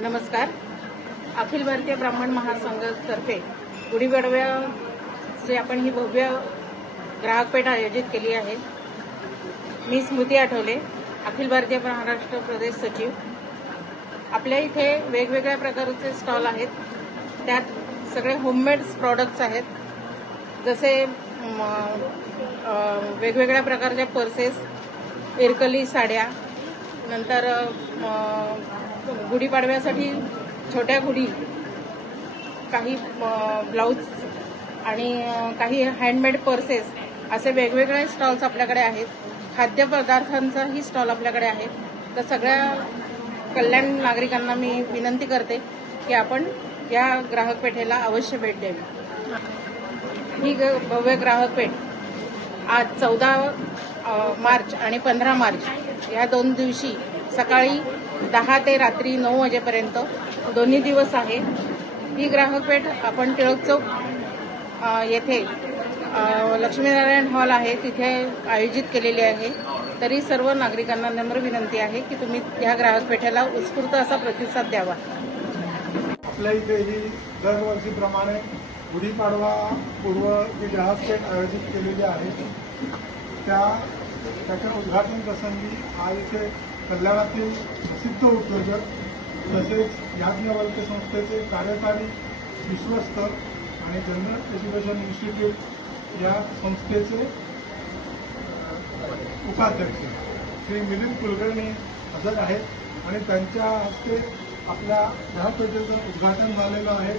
नमस्कार. अखिल भारतीय ब्राह्मण महासंघातर्फे गुढीपाडव्याचे आपण ही भव्य ग्राहक पेठ आयोजित केली आहे. मी स्मृती आठवले, अखिल भारतीय महाराष्ट्र प्रदेश सचिव. आपल्या इथे वेगवेगळ्या प्रकारचे स्टॉल आहेत. त्यात सगळे होममेड प्रॉडक्ट्स आहेत, जसे वेगवेगळ्या प्रकारच्या पर्सेस, इरकली साड्या, नंतर गुढीपाडव्यासाठी छोट्या गुढी, काही ब्लाऊज आणि काही हँडमेड पर्सेस, असे वेगवेगळे स्टॉल्स आपल्याकडे आहेत. खाद्यपदार्थांचाही स्टॉल आपल्याकडे आहे. तर सगळ्या कल्याण नागरिकांना मी विनंती करते की आपण या ग्राहक पेठेला अवश्य भेट द्यावी. ही भव्य ग्राहक पेठ आज 14 मार्च आणि 15 मार्च या 2 दिवशी सकाळी 10 ते रात्री 9 वाजेपर्यंत दोन्ही दिवस आहे. ही ग्राहक पेठ आपण टिळक चौक येथे लक्ष्मीनारायण हॉल आहे तिथे आयोजित केलेली आहे. तरी सर्व नागरिकांना नम्र विनंती आहे की तुम्ही या ग्राहक पेठेला उत्स्फूर्त असा प्रतिसाद द्यावा. आपल्या इथे ही दरवर्षीप्रमाणे गुढीपाडवा पूर्व जी ग्राहक पेठ आयोजित केलेली आहे त्याच्या उद्घाटन प्रसंगी आज इथे कल्याणातील प्रसिद्ध उद्योजक तसेच याज्ञवल्क्य संस्थेचे कार्यकारी विश्वस्त आणि जनरल एज्युकेशन इन्स्टिट्यूट या संस्थेचे उपाध्यक्ष श्री मिलिंद कुलकर्णी हजर आहेत आणि त्यांच्या हस्ते आपल्या ग्राहक पेठेचं उद्घाटन झालेलं आहे.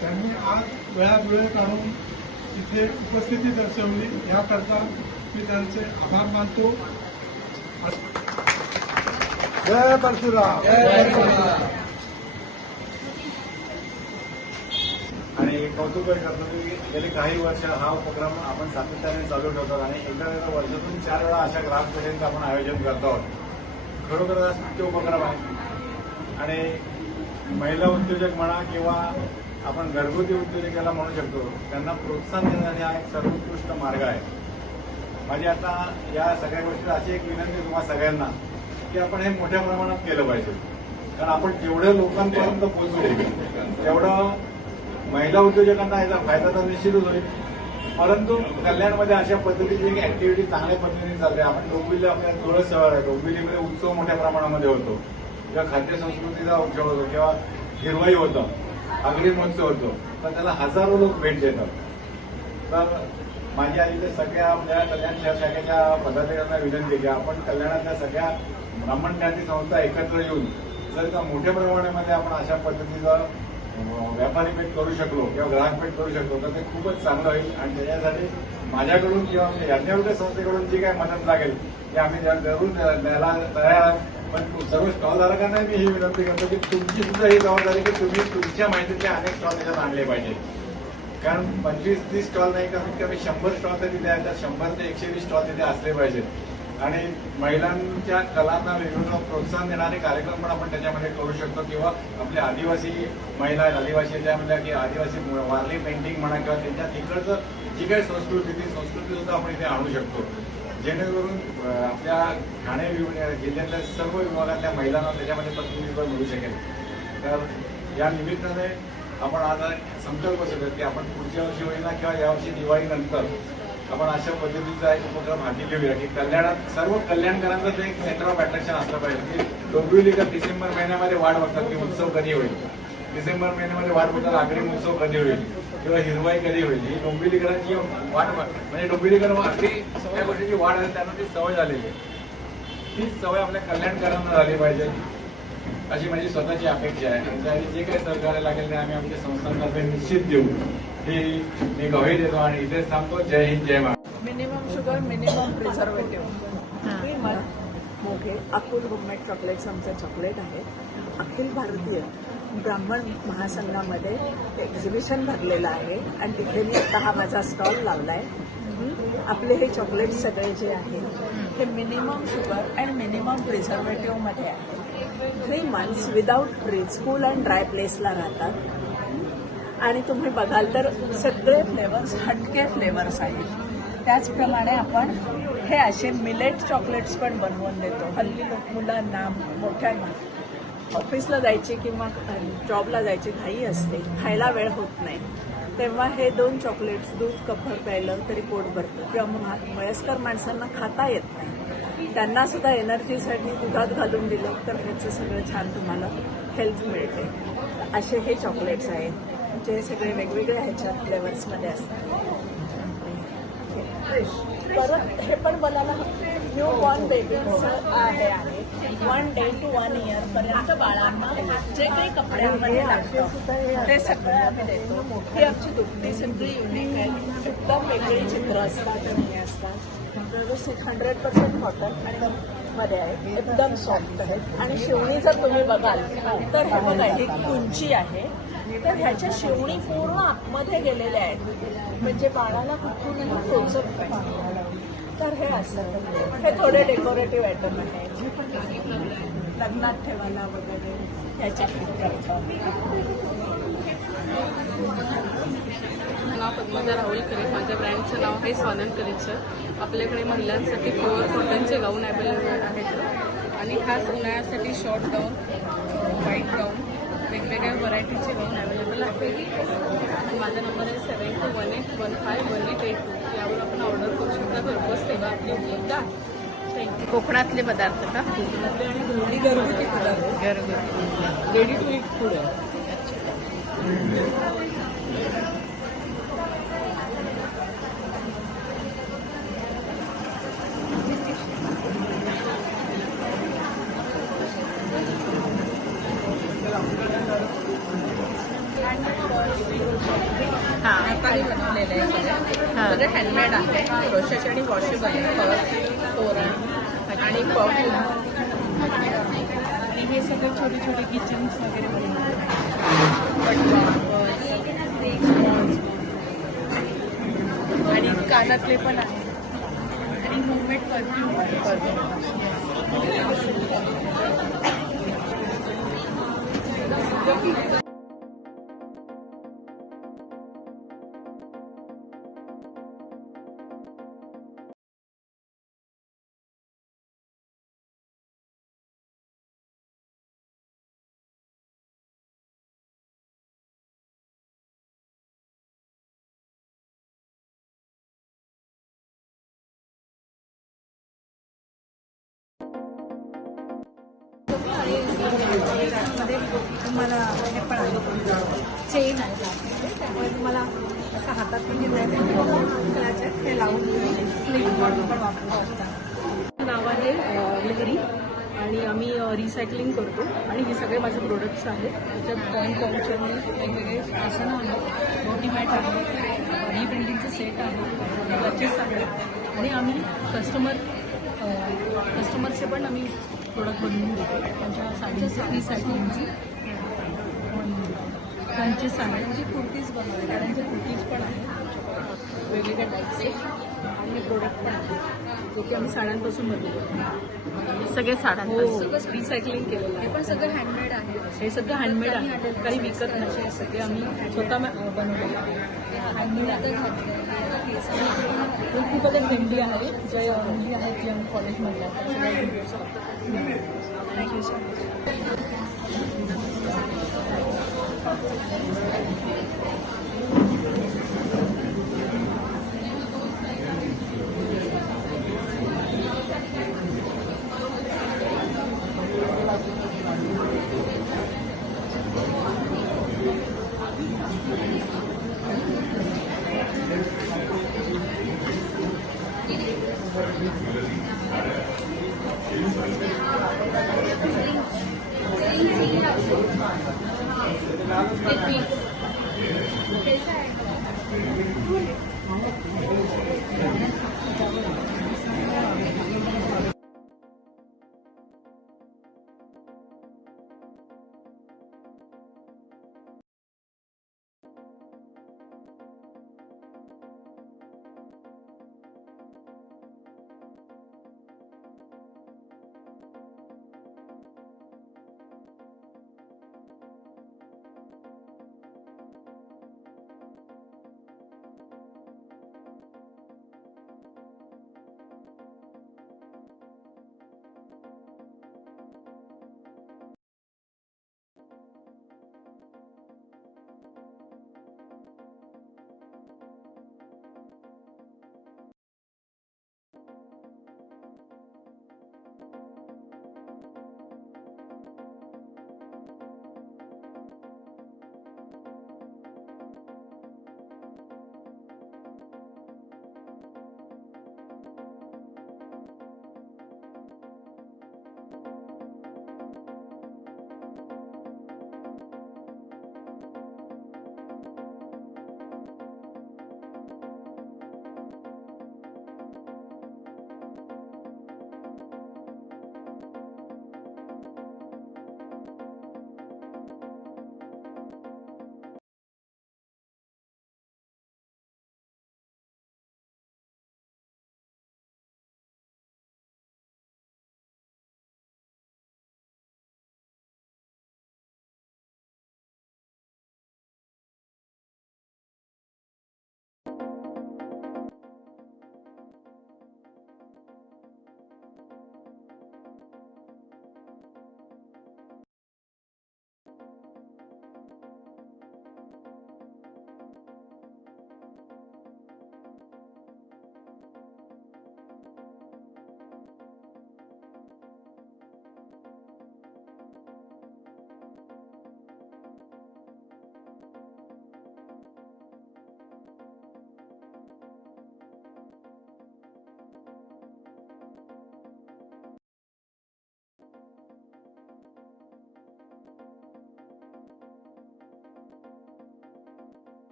त्यांनी आज वेळात वेळ काढून इथे उपस्थिती दर्शवली, याकरता मी त्यांचे आभार मानतो. जय परशुराम. आणि कौतुक करतो की गेली काही वर्ष हा उपक्रम आपण सातत्याने चालू ठेवतो आणि एकदा वर्षातून 4 वेळा अशा ग्राहक पेठेचं आपण आयोजन करतो आहोत. खरोखर हा स्तुत्य उपक्रम आहे आणि महिला उद्योजक म्हणा किंवा आपण घरगुती उद्योजकाला म्हणू शकतो, त्यांना प्रोत्साहन देण्यासाठी हा एक सर्वोत्कृष्ट मार्ग आहे. माझी आता या सगळ्या गोष्टी अशी एक विनंती तुम्हा सगळ्यांना की आपण हे मोठ्या प्रमाणात केलं पाहिजे. कारण आपण जेवढ्या लोकांपर्यंत पोहोचू तेवढं महिला उद्योजकांना याचा फायदा तर निश्चितच होईल. परंतु कल्याणमध्ये अशा पद्धतीची एक ऍक्टिव्हिटी चांगल्या पद्धतीने चालते. आपण डोंबिवली आपल्या तुळस जवळ आहे, डोंबिवलीमध्ये उत्सव मोठ्या प्रमाणामध्ये होतो किंवा खाद्य संस्कृतीचा उत्सव होतो किंवा हिरवाई होतं, आगरी महोत्सव होतो, तर त्याला हजारो लोक भेट देतात. तर माझी आज इथे सगळ्या आपल्या कल्याण शहर शाखेच्या पदाधिकाऱ्यांना विनंती की आपण कल्याणातल्या सगळ्या ब्राह्मण ज्ञाती संस्था एकत्र येऊन जर का मोठ्या प्रमाणामध्ये आपण अशा पद्धतीचं व्यापारी पेठ करू शकलो किंवा ग्राहक पेठ करू शकलो तर ते खूपच चांगलं होईल. आणि त्याच्यासाठी माझ्याकडून किंवा याज्ञवल्क्य संस्थेकडून जी काही मदत लागेल ती आम्ही जरूर द्यायला तयार आहोत. पण सर्व स्टॉलधारकांना मी ही विनंती करतो की तुमची सुद्धा ही जबाबदारी की तुम्ही तुमच्या माहितीतले अनेक स्टॉल त्याच्यात आणले पाहिजे. कारण 25-30 स्टॉल नाही, कमीत कमी 100 स्टॉल तर तिथे आहेत. तर 100 ते 120 स्टॉल तिथे असले पाहिजेत. आणि महिलांच्या कलांना वेगवेगळं प्रोत्साहन देणारे कार्यक्रम पण आपण त्याच्यामध्ये करू शकतो. किंवा आपल्या आदिवासी महिला आहेत, आदिवासी याच्यामध्ये की आदिवासी वारली पेंटिंग म्हणा किंवा त्यांच्या तिकडचं जी काही संस्कृती ती संस्कृती सुद्धा आपण इथे आणू शकतो, जेणेकरून आपल्या ठाणे जिल्ह्यातल्या सर्व विभागातल्या महिलांना त्याच्यामध्ये प्रतिनिधित्व मिळू शकेल. तर या निमित्ताने आपण आज संकल्प केला की आपण पुढच्या वर्षी होईना किंवा यावर्षी दिवाळीनंतर आपण अशा पद्धतीचा एक उपक्रम हाती घेऊया की कल्याणात सर्व कल्याणकरांचं एक सेंटर ऑफ अट्रॅक्शन असलं पाहिजे. की डोंबिवलीकर डिसेंबर महिन्यामध्ये वाट बघतात की उत्सव कधी होईल, डिसेंबर महिन्यामध्ये वाट बघतात आगरी उत्सव कधी होईल किंवा हिरवाई कधी होईल. ही डोंबिवलीकरांची वाट म्हणजे डोंबिवलीकर अगदी सगळ्या गोष्टीची वाढ आहे, त्यांना ती सवय झालेली आहे. तीच सवय आपल्या कल्याणकरांना झाली पाहिजे अशी माझी स्वतःची अपेक्षा आहे. त्यासाठी जे काही सहकार्य लागेल ते आम्ही आमच्या संस्थांतर्फे निश्चित देऊ ही मी ग्वाही देतो आणि इथेच थांबतो. जय हिंद, जय Maharashtra. Minimum sugar, minimum preservative, मोठे अकुल होममेड चॉकलेट्स आमचं चॉकलेट आहे. अखिल भारतीय ब्राह्मण महासंघामध्ये एक्झिबिशन भरलेलं आहे आणि तिथे मी आता हा माझा स्टॉल लावलाय. आपले हे चॉकलेट सगळे जे आहेत हे मिनिमम शुगर अँड मिनिमम प्रिझर्वेटिव्हमध्ये आहे. 3 months without fridge, cool and dry प्लेसला राहतात आणि तुम्ही बघाल तर सगळे फ्लेवर्स हटके फ्लेवर्स आहेत. त्याचप्रमाणे आपण हे असे मिलेट चॉकलेट्स पण बनवून देतो. हल्ली मुलांना मोठ्यांना ऑफिसला जायची किंवा जॉबला जायची घाई असते, खायला वेळ होत नाही, तेव्हा हे 2 चॉकलेट्स दूध कपभर प्यायलं तरी पोट भरतं. किंवा वयस्कर माणसांना खाता येत नाही, त्यांना सुद्धा एनर्जीसाठी दुधात घालून दिलं तर ह्याचं सगळं छान तुम्हाला हेल्थ मिळते. असे हे चॉकलेट्स आहेत जे सगळे वेगवेगळ्या ह्याच्या फ्लेवर्समध्ये असतात. परत हे पण बोलायला न्यू बॉर्न बेबीचं आहे 1 day to 1 year पर्यंत बाळांना जे काही कपड्यांमध्ये लागतं ते सगळं आम्ही देतो. ही आमची दुपटी सगळी युनिक आहे, एकदम वेगळी चित्र असतात आणि असतात, व्यवस्थित 100% कॉटन आणि मध्ये आहे, एकदम सॉफ्ट आहे. आणि शिवणी जर तुम्ही बघाल तर हे बघा ही कुंची आहे, तर ह्याच्या शिवणी पूर्ण आतमध्ये गेलेल्या आहेत, म्हणजे बाळाला कुठूनही टोचत नाही. तर हे असतं, हे थोडे डेकोरेटिव्ह आयटम आहे, लग्नात ठेवायला वगैरे ह्याच्या नाव पद्मजा राहुल करेल. माझ्या ब्रँडचं नाव आहे स्वानंद कलेक्शन. आपल्याकडे महिलांसाठी प्युअर कॉटनचे गाऊन अवेलेबल आहेत आणि खास उन्हाळ्यासाठी शॉर्ट गाऊन, व्हाईट गाऊन, वेगवेगळ्या व्हरायटीचे गाऊन अवेलेबल आहेत. माझा नंबर आहे 7218151882. यावर आपण ऑर्डर करू शकता. घरपोच सेवा आपली उपलब्ध आहे. थँक्यू. कोकणातले पदार्थ का? आणि घरगुती पदार्थ, घरगुती. रेडी टू ईट फूड आहे. हां हाताने बनवलेले आहे सगळे हँडमेड आहे, क्रोशेचे आणि वॉशेबल आहे. पर्स, तोरण आणि परफ्यूम. आणि हे सगळे छोटे छोटे किचन्स वगैरे आणि कानातले पण आहेत आणि होममेड परफ्यूम. तुम्हाला हे पण आहे, चेन आहे त्यामुळे तुम्हाला असं हातात पण घेता येते, हे लावून स्लीप म्हणून पण वापरू शकता. नाव आहे लहरी आणि आम्ही रिसायकलिंग करतो आणि हे सगळे माझे प्रोडक्ट्स आहेत. त्याच्यात कॉइन पाउचर वेगवेगळे आसनं आहेत, बॉडी मॅट आहे, रिबिल्डिंगचं सेट आहे, वॉचेस आहेत आणि आम्ही कस्टमरचे पण आम्ही प्रोडक्ट बनवून देतो. त्यांच्या साडीचे रिसायकलिंगची पंचेस आहेत, म्हणजे कुर्तीज बनवले, गाड्यांचे कुर्तीज पण आहेत वेगवेगळ्या टाईपचे आणि प्रोडक्ट पण आहेत जे की आम्ही साड्यांपासून बनवतो. सगळे साड्यांपासून. सगळं रिसायकलिंग केलेलं आहे. पण सगळं हँडमेड आहे. हे सगळं हँडमेड आहे, काही विकत नाही. हे सगळे आम्ही स्वतः बनवलेलं आहे. खूप आता ट्रेंडी आहे, जे मुली आहेत जे आम्ही कॉलेजमध्ये थँक्यू सो मच.